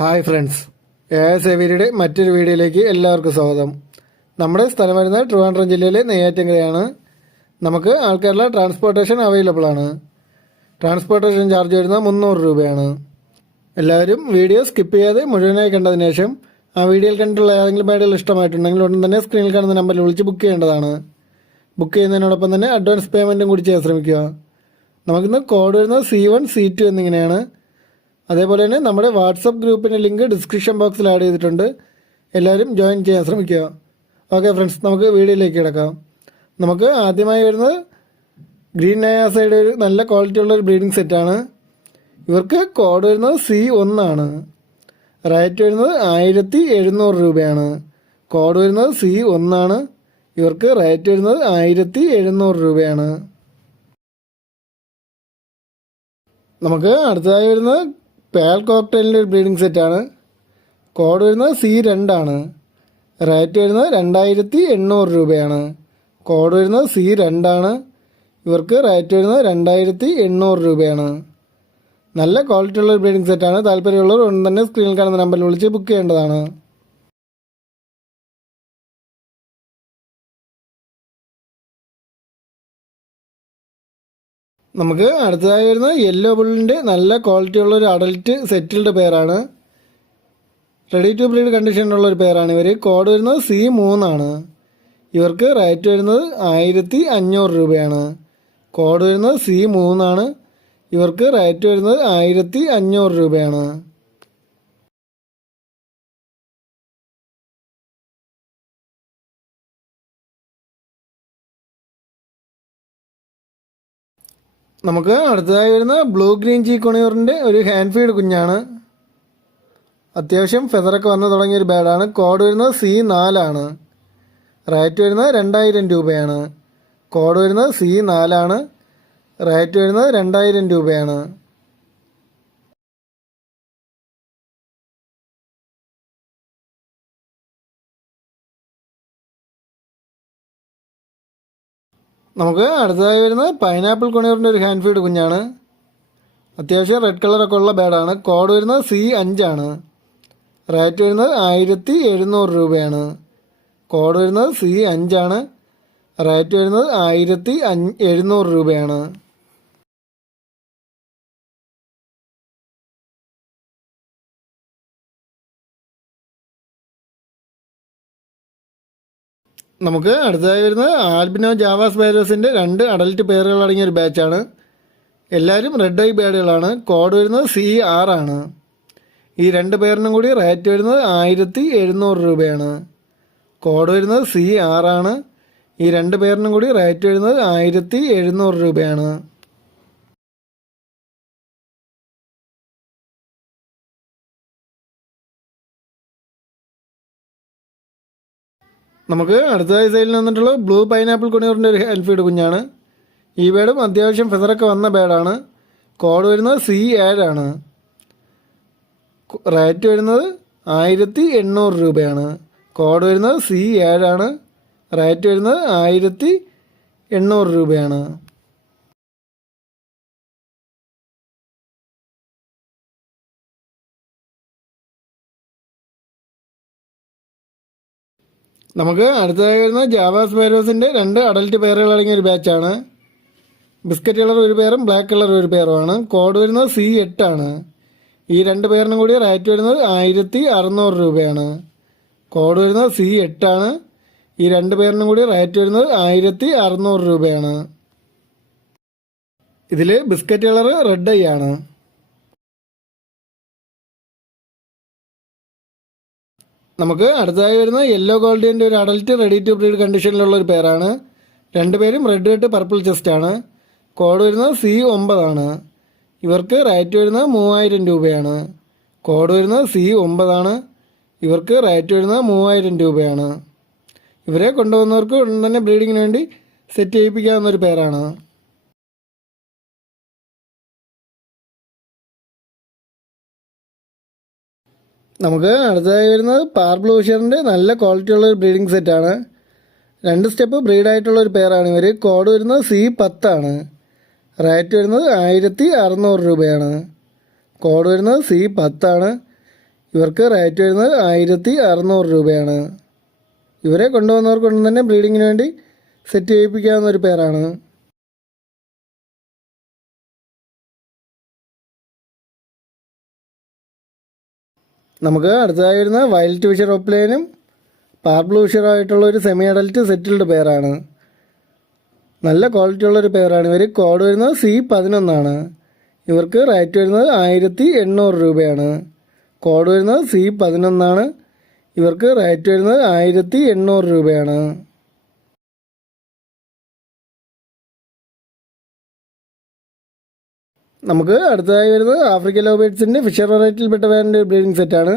Hi friends. A S എവിരിയുടെ മറ്റൊരു വീഡിയോയിലേക്ക് എല്ലാവർക്കും സ്വാഗതം. നമ്മുടെ സ്ഥലം വരുന്നത് ട്രിവാൻഡ്രം ജില്ലയിലെ നെയ്യാറ്റങ്കരയാണ് നമുക്ക് ആൾക്കാരുടെ ട്രാൻസ്പോർട്ടേഷൻ അവൈലബിൾ ആണ്. ട്രാൻസ്പോർട്ടേഷൻ ചാർജ് വരുന്നത് മുന്നൂറ് രൂപയാണ്. എല്ലാവരും വീഡിയോ സ്കിപ്പ് ചെയ്യാതെ മുഴുവനായി കണ്ടതിന് ശേഷം ആ വീഡിയോയിൽ കണ്ടിട്ടുള്ള ഏതെങ്കിലും പേടുകൾ ഇഷ്ടമായിട്ടുണ്ടെങ്കിൽ ഉടൻ തന്നെ സ്ക്രീനിൽ കാണുന്ന നമ്പറിൽ വിളിച്ച് ബുക്ക് ചെയ്യേണ്ടതാണ്. ബുക്ക് ചെയ്യുന്നതിനോടൊപ്പം തന്നെ അഡ്വാൻസ് പേയ്മെന്റും കൂടി ചെയ്യാൻ ശ്രമിക്കുക. നമുക്കിന്ന് കോഡ് വരുന്നത് സി വൺ സി ടു എന്നിങ്ങനെയാണ്. അതേപോലെ തന്നെ നമ്മുടെ വാട്സപ്പ് ഗ്രൂപ്പിന്റെ ലിങ്ക് ഡിസ്ക്രിപ്ഷൻ ബോക്സിൽ ആഡ് ചെയ്തിട്ടുണ്ട്. എല്ലാവരും ജോയിൻ ചെയ്യാൻ ശ്രമിക്കുക. ഓക്കെ ഫ്രണ്ട്സ് നമുക്ക് വീഡിയോയിലേക്ക് കിടക്കാം. നമുക്ക് ആദ്യമായി വരുന്നത് ഗ്രീൻ നയാസൈഡ് ഒരു നല്ല ക്വാളിറ്റി ഉള്ള ഒരു ബ്രീഡിംഗ് സെറ്റാണ് ഇവർക്ക് കോഡ് വരുന്നത് സി ഒന്നാണ് റേറ്റ് വരുന്നത് ആയിരത്തി എഴുന്നൂറ് രൂപയാണ്. കോഡ് വരുന്നത് സി ഒന്നാണ് ഇവർക്ക് റേറ്റ് വരുന്നത് ആയിരത്തി എഴുന്നൂറ് രൂപയാണ്. നമുക്ക് അടുത്തതായി വരുന്നത് പേൾ കോക്ടൈലിന്റെ ഒരു ബ്രീഡിംഗ് സെറ്റാണ്. കോഡ് വരുന്നത് സി രണ്ടാണ്. റേറ്റ് വരുന്നത് രണ്ടായിരത്തി എണ്ണൂറ് രൂപയാണ്. കോഡ് വരുന്നത് സി രണ്ടാണ്. ഇവർക്ക് റേറ്റ് വരുന്നത് രണ്ടായിരത്തി എണ്ണൂറ് രൂപയാണ്. നല്ല ക്വാളിറ്റി ഉള്ള ബ്രീഡിംഗ് സെറ്റാണ്. താല്പര്യമുള്ളവർ ഉടൻ തന്നെ സ്ക്രീനിൽ കാണുന്ന നമ്പറിൽ വിളിച്ച് ബുക്ക് ചെയ്യേണ്ടതാണ്. നമുക്ക് അടുത്തതായി വരുന്ന യെല്ലോ ബുള്ളിന്റെ നല്ല ക്വാളിറ്റി ഉള്ളൊരു അഡൽറ്റ് സെറ്റിൽഡ് പെയറാണ് റെഡി ടു ബ്രീഡ് കണ്ടീഷനിലുള്ള ഒരു പെയറാണ് ഇവർ കോഡ് വരുന്നത് സി മൂന്നാണ്. ഇവർക്ക് റേറ്റ് വരുന്നത് ആയിരത്തി അഞ്ഞൂറ് രൂപയാണ്. കോഡ് വരുന്നത് സി മൂന്നാണ്. ഇവർക്ക് റേറ്റ് വരുന്നത് ആയിരത്തി അഞ്ഞൂറ് രൂപയാണ്. നമുക്ക് അടുത്തതായി വരുന്ന ബ്ലൂ ഗ്രീൻ ചീ കൊണിയൂറിന്റെ ഒരു ഹാൻഡ് ഫീഡ് കുഞ്ഞാണ്. അത്യാവശ്യം ഫെതറൊക്കെ വന്നു തുടങ്ങിയ ഒരു ബാഡാണ് കോഡ് വരുന്നത് സി നാലാണ് റേറ്റ് വരുന്നത് രണ്ടായിരം രൂപയാണ്. കോഡ് വരുന്നത് സി നാലാണ് റേറ്റ് വരുന്നത് രണ്ടായിരം രൂപയാണ്. നമുക്ക് അടുത്തതായി വരുന്നത് പൈനാപ്പിൾ കൊണിയറിന്റെ ഒരു ഹാൻഡ് ഫീഡ് കുഞ്ഞാണ്. അത്യാവശ്യം റെഡ് കളറൊക്കെ ഉള്ള ബാഡാണ് കോഡ് വരുന്നത് സി അഞ്ചാണ് റേറ്റ് വരുന്നത് ആയിരത്തി എഴുന്നൂറ് രൂപയാണ്. കോഡ് വരുന്നത് സി അഞ്ചാണ് റേറ്റ് വരുന്നത് ആയിരത്തി അഞ്ഞ് എഴുന്നൂറ് രൂപയാണ്. നമുക്ക് അടുത്തതായി വരുന്നത് ആൽബിനോ ജാവാസ് ബാരോസിന്റെ രണ്ട് അഡൽറ്റ് പേരുകൾ അടങ്ങിയ ഒരു ബാച്ചാണ് എല്ലാവരും റെഡ് ഐ ബേഡുകളാണ് കോഡ് വരുന്നത് സി ആണ്. ഈ രണ്ട് പേരിനും കൂടി റേറ്റ് വരുന്നത് ആയിരത്തി എഴുന്നൂറ് രൂപയാണ്. കോഡ് വരുന്നത് സി ആണ്. ഈ രണ്ട് പേരിനും കൂടി റേറ്റ് വരുന്നത് ആയിരത്തി എഴുന്നൂറ് രൂപയാണ്. നമുക്ക് അടുത്തതായി സൈഡിൽ വന്നിട്ടുള്ള ബ്ലൂ പൈനാപ്പിൾ കുണിയൂറിന്റെ ഒരു ഹെൽഫീഡ് കുഞ്ഞാണ്. ഈ ബേഡും അത്യാവശ്യം ഫെസറൊക്കെ വന്ന ബേഡാണ്. കോഡ് വരുന്നത് സി ഏഴാണ് റേറ്റ് വരുന്നത് ആയിരത്തി എണ്ണൂറ് രൂപയാണ്. കോഡ് വരുന്നത് സി ഏഴാണ് റേറ്റ് വരുന്നത് ആയിരത്തി എണ്ണൂറ് രൂപയാണ്. നമുക്ക് അടുത്തതായി വരുന്ന ജാവാസ് ബൈറോസിന്റെ രണ്ട് അഡൽട്ട് പെയറുകൾ അടങ്ങിയ ഒരു ബാച്ചാണ് ബിസ്ക്കറ്റ് കളർ ഒരു പേറും ബ്ലാക്ക് കളർ ഒരു പേറുമാണ് കോഡ് വരുന്നത് സി എട്ടാണ് ഈ രണ്ട് പേരിനും കൂടി റേറ്റ് വരുന്നത് ആയിരത്തി അറുന്നൂറ് രൂപയാണ്. കോഡ് വരുന്നത് സി എട്ടാണ് ഈ രണ്ട് പേരിനും കൂടി റേറ്റ് വരുന്നത് ആയിരത്തി അറുന്നൂറ് രൂപയാണ്. ഇതിൽ ബിസ്ക്കറ്റ് കളർ റെഡ് ഐ ആണ്. നമുക്ക് അടുത്തതായി വരുന്ന യെല്ലോ ഗോൾഡിന്റെ ഒരു അഡൽട്ട് റെഡി ടു ബ്രീഡ് കണ്ടീഷനിലുള്ള ഒരു പേരാണ്. രണ്ടുപേരും റെഡ് കട്ട് പർപ്പിൾ ചെസ്റ്റ് ആണ്. കോഡ് വരുന്നത് സി ഒമ്പതാണ് ഇവർക്ക് റേറ്റ് വരുന്നത് മൂവായിരം രൂപയാണ്. കോഡ് വരുന്നത് സി ഒമ്പതാണ് ഇവർക്ക് റേറ്റ് വരുന്നത് മൂവായിരം രൂപയാണ്. ഇവരെ കൊണ്ടുവന്നവർക്ക് ഉടൻ തന്നെ ബ്രീഡിങ്ങിന് വേണ്ടി സെറ്റ് ചെയ്യിപ്പിക്കാവുന്ന ഒരു പേരാണ്. നമുക്ക് അടുത്തതായി വരുന്നത് പാർബ്ലൂഷറിന്റെ നല്ല ക്വാളിറ്റി ഉള്ള ഒരു ബ്രീഡിംഗ് സെറ്റാണ് രണ്ട് സ്റ്റെപ്പ് ബ്രീഡായിട്ടുള്ള ഒരു പെയറാണ് ഇവർ കോഡ് വരുന്നത് സി പത്താണ് റേറ്റ് വരുന്നത് ആയിരത്തി അറുന്നൂറ് രൂപയാണ്. കോഡ് വരുന്നത് സി പത്താണ് ഇവർക്ക് റേറ്റ് വരുന്നത് ആയിരത്തി അറുന്നൂറ് രൂപയാണ്. ഇവരെ കൊണ്ടുവന്നവർക്കൊന്നും തന്നെ ബ്രീഡിങ്ങിന് വേണ്ടി സെറ്റ് ചെയ്യിപ്പിക്കാവുന്ന ഒരു പേരാണ് നമുക്ക് അടുത്തതായി വരുന്ന വൈൽഡ് വിഷർ ഒപ്ലേനും പാർബ്ലൂ വിഷറുമായിട്ടുള്ള ഒരു സെമി അഡൽറ്റ് സെറ്റിൽഡ് പെയറാണ് നല്ല ക്വാളിറ്റി ഉള്ളൊരു പെയറാണ് ഇവർ കോഡ് വരുന്നത് സി പതിനൊന്നാണ് ഇവർക്ക് റേറ്റ് വരുന്നത് ആയിരത്തി എണ്ണൂറ് രൂപയാണ്. കോഡ് വരുന്നത് സി പതിനൊന്നാണ് ഇവർക്ക് റേറ്റ് വരുന്നത് ആയിരത്തി എണ്ണൂറ് രൂപയാണ്. നമുക്ക് അടുത്തതായി വരുന്നത് ആഫ്രിക്കൻ ലോ ബേഡ്സിന്റെ ഫിഷർ വെറൈറ്റിയിൽപ്പെട്ട വേറെ ബ്രീഡിംഗ് സെറ്റാണ്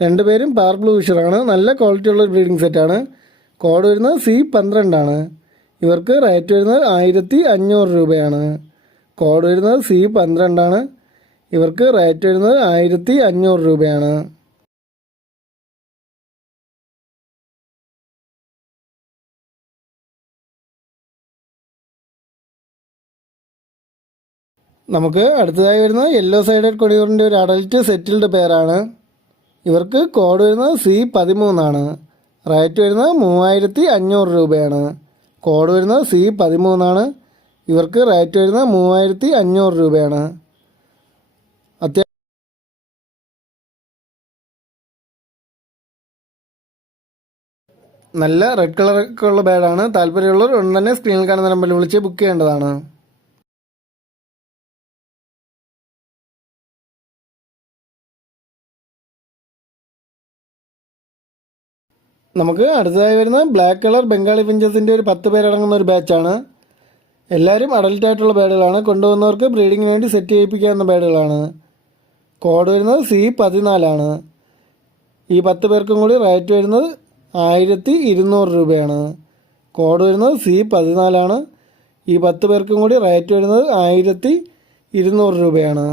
രണ്ടുപേരും പവർ ബ്ലൂ ഫിഷറാണ് നല്ല ക്വാളിറ്റി ഉള്ള ബ്രീഡിംഗ് സെറ്റാണ് കോഡ് വരുന്നത് സി പന്ത്രണ്ടാണ് ഇവർക്ക് റേറ്റ് വരുന്നത് ആയിരത്തി അഞ്ഞൂറ് രൂപയാണ്. കോഡ് വരുന്നത് സി പന്ത്രണ്ടാണ് ഇവർക്ക് റേറ്റ് വരുന്നത് ആയിരത്തി അഞ്ഞൂറ് രൂപയാണ്. നമുക്ക് അടുത്തതായി വരുന്നത് യെല്ലോ സൈഡഡ് കൊടിയൂറിന്റെ ഒരു അഡൽറ്റ് സെറ്റിൽഡ് പേരാണ്. ഇവർക്ക് കോഡ് വരുന്നത് സി പതിമൂന്നാണ് റേറ്റ് വരുന്നത് മൂവായിരത്തി അഞ്ഞൂറ് രൂപയാണ്. കോഡ് വരുന്നത് സി പതിമൂന്നാണ് ഇവർക്ക് റേറ്റ് വരുന്നത് മൂവായിരത്തി അഞ്ഞൂറ് രൂപയാണ് നല്ല റെഡ് കളറൊക്കെ ഉള്ള ബാഡാണ് താല്പര്യമുള്ളവർ ഉടൻ തന്നെ സ്ക്രീനിൽ കാണുന്ന നമ്പറിൽ വിളിച്ച് ബുക്ക് ചെയ്യേണ്ടതാണ്. നമുക്ക് അടുത്തതായി വരുന്ന ബ്ലാക്ക് കളർ ബംഗാളി പിഞ്ചസിന്റെ ഒരു പത്ത് പേരടങ്ങുന്ന ഒരു ബാച്ചാണ് എല്ലാവരും അഡൽട്ട് ആയിട്ടുള്ള ബേഡുകളാണ് കൊണ്ടുവന്നവർക്ക് ബ്രീഡിങ്ങിന് വേണ്ടി സെറ്റ് ചെയ്യിപ്പിക്കാവുന്ന ബേഡുകളാണ് കോഡ് വരുന്നത് സി പതിനാലാണ്. ഈ പത്ത് പേർക്കും കൂടി റേറ്റ് വരുന്നത് ആയിരത്തി ഇരുന്നൂറ് രൂപയാണ്. കോഡ് വരുന്നത് സി പതിനാലാണ്. ഈ പത്ത് പേർക്കും കൂടി റേറ്റ് വരുന്നത് ആയിരത്തി ഇരുന്നൂറ് രൂപയാണ്.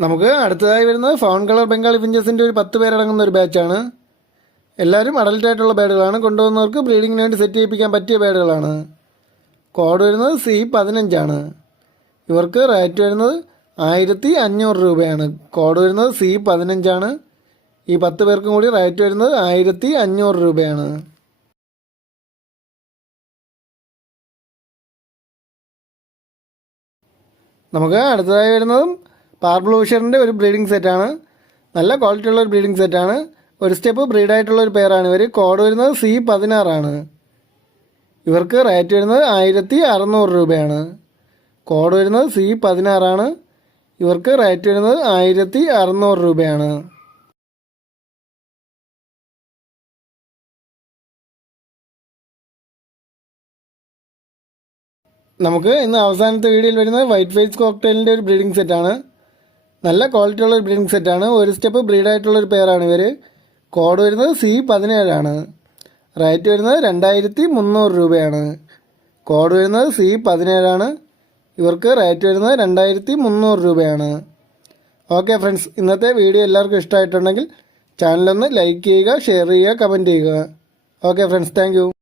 നമുക്ക് അടുത്തതായി വരുന്നത് ഫൗൺ കളർ ബംഗാളി ഫിഞ്ചസിന്റെ ഒരു പത്ത് പേരടങ്ങുന്ന ഒരു ബാച്ചാണ്. എല്ലാവരും അഡൽട്ടായിട്ടുള്ള ബേഡുകളാണ്. കൊണ്ടുവന്നവർക്ക് ബ്രീഡിങ്ങിന് വേണ്ടി സെറ്റ് ചെയ്യിപ്പിക്കാൻ പറ്റിയ ബേഡുകളാണ്. കോഡ് വരുന്നത് സി പതിനഞ്ചാണ്. ഇവർക്ക് റേറ്റ് വരുന്നത് ആയിരത്തി അഞ്ഞൂറ് രൂപയാണ്. കോഡ് വരുന്നത് സി പതിനഞ്ചാണ്. ഈ പത്ത് പേർക്കും കൂടി റേറ്റ് വരുന്നത് ആയിരത്തി അഞ്ഞൂറ് രൂപയാണ്. നമുക്ക് അടുത്തതായി വരുന്നതും പാർബ്ലൂഷറിന്റെ ഒരു ബ്രീഡിംഗ് സെറ്റാണ് നല്ല ക്വാളിറ്റി ഉള്ള ഒരു ബ്രീഡിംഗ് സെറ്റാണ് ഒരു സ്റ്റെപ്പ് ബ്രീഡായിട്ടുള്ള ഒരു പെയറാണ് ഇവർ കോഡ് വരുന്നത് സി പതിനാറാണ് ഇവർക്ക് റേറ്റ് വരുന്നത് ആയിരത്തി അറുന്നൂറ് രൂപയാണ്. കോഡ് വരുന്നത് സി പതിനാറാണ് ഇവർക്ക് റേറ്റ് വരുന്നത് ആയിരത്തി അറുന്നൂറ് രൂപയാണ്. നമുക്ക് ഇന്ന് അവസാനത്തെ വീഡിയോയിൽ വരുന്നത് വൈറ്റ് ഫേസ് കോക്ടെയിലിന്റെ ഒരു ബ്രീഡിംഗ് സെറ്റാണ് നല്ല ക്വാളിറ്റി ഉള്ള ബ്രീഡിംഗ് സെറ്റാണ് ഒരു സ്റ്റെപ്പ് ബ്രീഡായിട്ടുള്ള ഒരു പെയറാണ് ഇവർ കോഡ് വരുന്നത് സി പതിനേഴാണ്. റേറ്റ് വരുന്നത് രണ്ടായിരത്തി മുന്നൂറ് രൂപയാണ്. കോഡ് വരുന്നത് സി പതിനേഴാണ്. ഇവർക്ക് റേറ്റ് വരുന്നത് രണ്ടായിരത്തി മുന്നൂറ് രൂപയാണ്. ഓക്കെ ഫ്രണ്ട്സ് ഇന്നത്തെ വീഡിയോ എല്ലാവർക്കും ഇഷ്ടമായിട്ടുണ്ടെങ്കിൽ ചാനലൊന്ന് ലൈക്ക് ചെയ്യുക ഷെയർ ചെയ്യുക കമന്റ് ചെയ്യുക. Okay friends thank